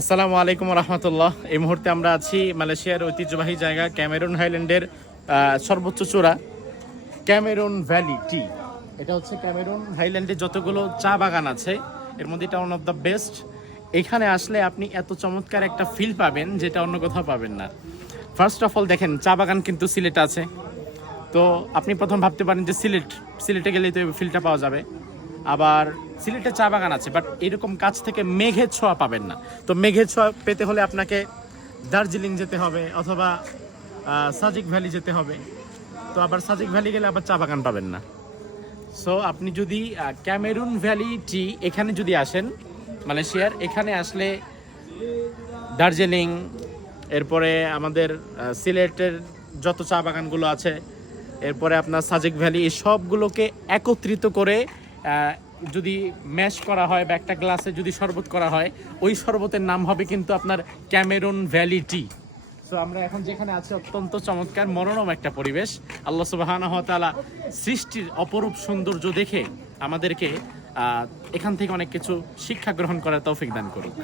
আসসালামু আলাইকুম রহমতুল্লাহ। এই মুহূর্তে আমরা আছি মালয়েশিয়ার ঐতিহ্যবাহী জায়গা ক্যামেরুন হাইল্যান্ডের সর্বোচ্চ চূড়া ক্যামেরুন ভ্যালি টি। এটা হচ্ছে ক্যামেরুন হাইল্যান্ডে যতগুলো চা বাগান আছে এর মধ্যে এটা ওয়ান অফ দ্য বেস্ট। এখানে আসলে আপনি এত চমৎকার একটা ফিল পাবেন যেটা অন্য কোথাও পাবেন না। ফার্স্ট অফ অল দেখেন, চা বাগান কিন্তু সিলেটে আছে। তো আপনি প্রথম ভাবতে পারেন যে সিলেটে গেলেই তো এই ফিলটা পাওয়া যাবে। আবার সিলেটে চা বাগান আছে, বাট এরকম কাছ থেকে মেঘের ছোঁয়া পাবেন না। তো মেঘের ছোঁয়া পেতে হলে আপনাকে দার্জিলিং যেতে হবে অথবা সাজিক ভ্যালি যেতে হবে। তো আবার সাজিক ভ্যালি গেলে আবার চা বাগান পাবেন না। সো আপনি যদি ক্যামেরুন ভ্যালি টি এখানে যদি আসেন, মালয়েশিয়ার এখানে আসলে দার্জিলিং, এরপরে আমাদের সিলেটের যত চা বাগানগুলো আছে, এরপরে আপনার সাজেক ভ্যালি, এই সবগুলোকে একত্রিত করে যদি ম্যাশ করা হয় বা একটা গ্লাসে যদি শরবত করা হয়, ওই শরবতের নাম হবে কিন্তু আপনার ক্যামেরুন ভ্যালি টি। সো আমরা এখন যেখানে আছি অত্যন্ত চমৎকার মনোরম একটা পরিবেশ। আল্লাহ সুবহানাহু ওয়া তাআলা সৃষ্টির অপরূপ সৌন্দর্য দেখে আমাদেরকে এখান থেকে অনেক কিছু শিক্ষা গ্রহণ করার তৌফিক দান করুক।